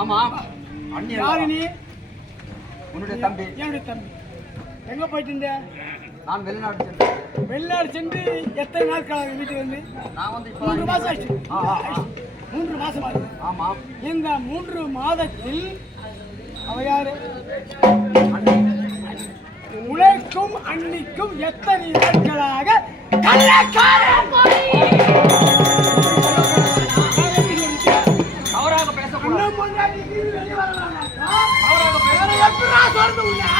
ஆமா. யாரு உன்னுடைய தம்பி. என்னுடைய தம்பி. எங்க போயிட்டு இருந்த? நான் வெளிநாடு சென்றேன். வெளிநாடு சென்று எத்தனை நாட்கள் வீட்டுக்கு வந்து? நான் வந்து மூன்று மாசம் ஆச்சு. மூன்று மாசம் ஆகுது. ஆமா. இந்த மூன்று மாதத்தில் அவ யாரு? உழைக்கும் அன்னிக்கும் எத்தனை நாட்களாக கள்ளக்காரன்! வேற எப்படிடா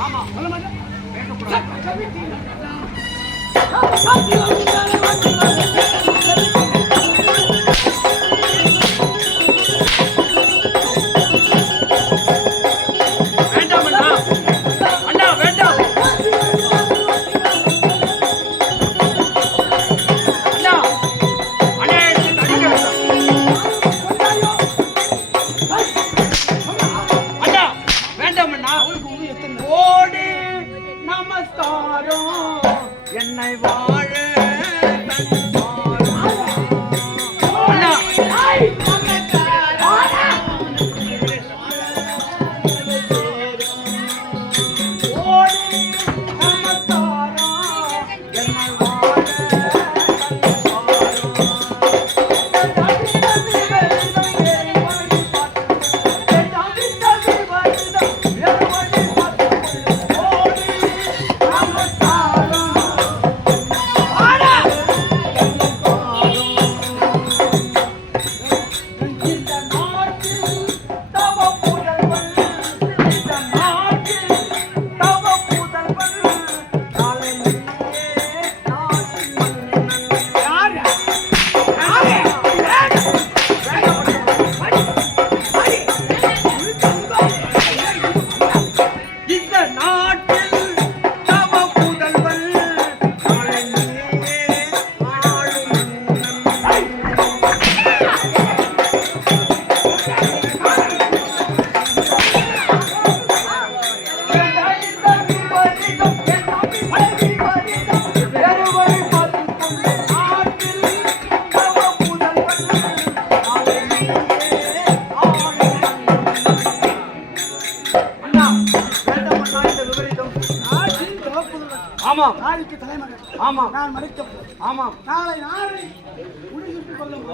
ஆமா சொல்ல மாட்டேன். பேசக்கூடாது ஆமாம் நாளைக்கு தலைமகன் ஆமாம் நான் மறுக்கப்பட்டேன் ஆமாம் நாளை நாளை முடிச்சுட்டு கொள்ளும்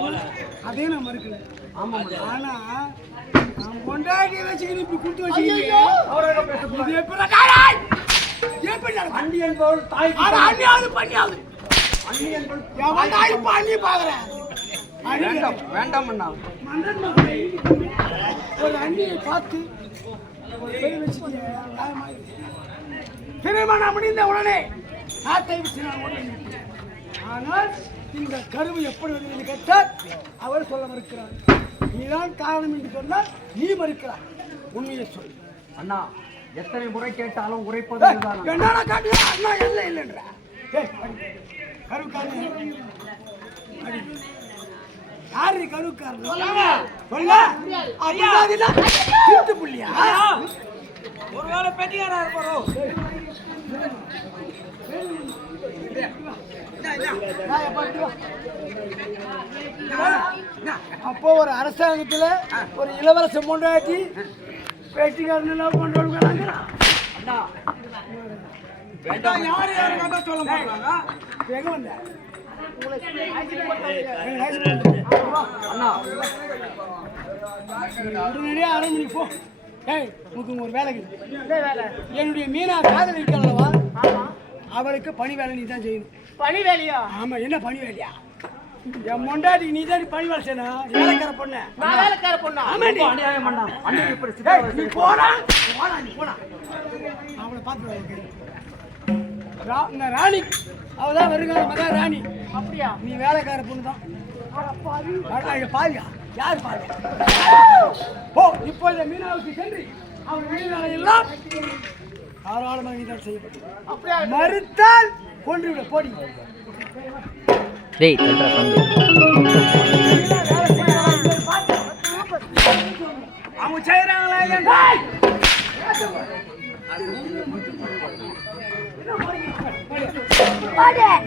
அதையும் நான் மறுக்கல. ஆமாம் ஆனா நான் கொண்டாடி வச்சுக்கிட்டு இப்படி கொடுத்து வச்சுக்கிட்டு இது எப்படி! எப்படி? அண்ணி என்பவள் தாய் அண்ணியாவது பண்ணியாவது. அண்ணி என்பவள் எவன் தான் இப்ப அண்ணி பாக்குறேன் வேண்டாம் வேண்டாம் அண்ணா. மன்னன் மகளை ஒரு அண்ணியை பார்த்து. திருமணம் முடிந்த உடனே நாட்டை விட்டு நான் வந்துவிட்டேன். ஆனால் இந்த கருவு எப்படி என்று கேட்டால் அவர் சொல்ல மறுக்கிறார் நீதான் காரணம் என்று சொன்னால் நீ மறுக்கிறார் உண்மையை சொல் அண்ணா எத்தனை முறை கேட்டாலும் உரைப்பது. என்னடா காட்டுற அண்ணா இல்லை இல்லைன்ற ஏய், அடி. யாரு கருவுக்காரன் சொல்ல அப்படின்னா திருட்டு புள்ளியா? ஒருவேளை பெட்டியாரா இருப்பாரோ. அப்போ ஒரு அரசாங்கத்துல ஒரு இளவரச பொண்டாட்டி பேட்டிக்காரன் கொண்டு வருகிறாங்க யார் யாரு சொல்ல மாட்டாங்க? எங்க வந்த? உடனடியாக அரண்மனைக்கு போ ஏய் உனக்கு ஒரு வேலை. என்னுடைய மீனா காதல் இருக்காளவா அவளுக்கு பணி வேலை நீ தான் செய்யணும் பனி வேலையா ஆமா என்ன பணி வேலையா என் மொண்டாட்டி நீ தான் பணி வேலை செய்யணும் வேலைக்கார பொண்ணு. நான் வேலைக்கார பொண்ணா? ஆமாண்டி. ரொம்ப அநியாயம் சித்திரவதை நீ. போடா. போடா நீ போடா. அவளை பார்த்து இந்த ராணி. அவ தான் வருங்கால மகா ராணி. அப்படியா? நீ வேலைக்கார பொண்ணு தான் பாவியா யார் பாவியா ஓ இப்போ இந்த மீனாவுக்கு சென்று அவன் வீடு வேலையெல்லாம் தாராளமாக நீதான் செய்யப்பட்டது அப்படியா? மறுத்தால் கொன்று விட போடி. டேய் சொல்றா தம்பி அவங்க செய்யறாங்களா Hadi.